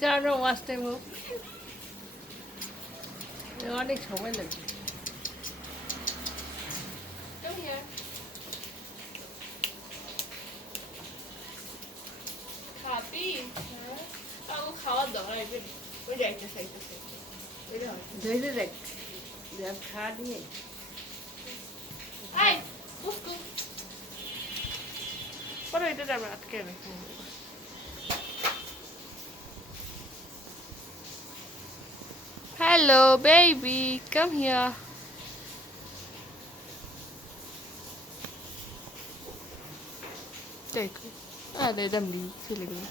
চালানো watch time হোক, অনেক সময় লাগবে। খাবি? তাও খাওয়ার দরকার আছে। ওই যাইতেছে ধরে দেখ খাওয়া দিয়ে আয় বুঝকু পরে এটা যাবে আটকে রেখে Hello, baby. Come here. দেখো আরে দামলি চলে গেল।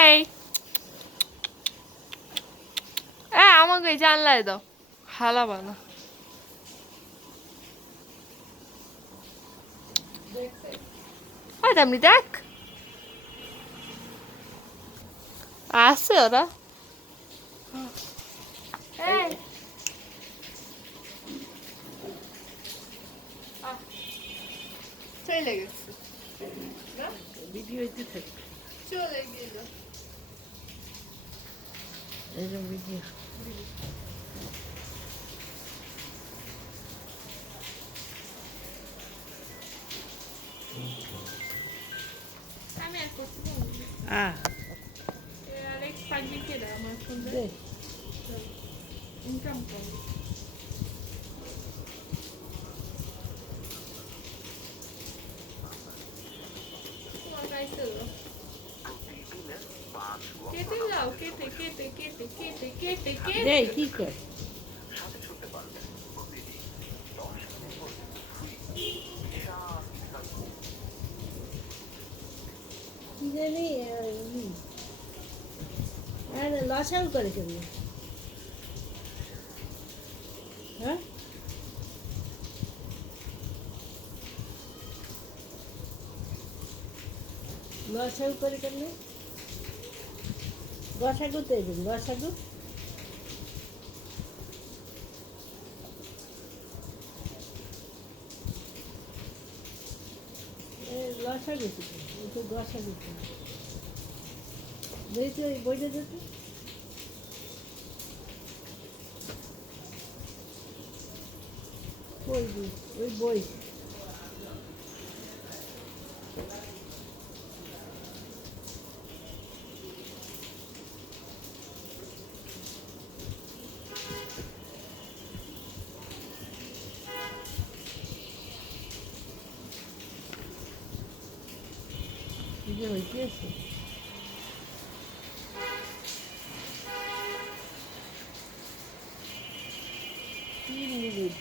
এই আমাকে জানলাই দাও হালাবা না। দামলি দেখ আসছে ওরা। চলে গেছে ভিডিওতে থাক, চলে গেল এরকম ভিডিও। আমি আর করতে আরেক পাখি কে দাও আমার ফোন ইনকাম করো। কেটে যাও কেটে কেটে কেটে কেটে কেটে কেটে কি কর কি জানি লসাও করে কেমনি? হ্যাঁ লসাও করে কেমনি? গসাগু তো এদিন গসাগু লসাগু তো গসাগু দেখি ওই বইটা যেত ওই বই হইতেছে 3 মিনিট।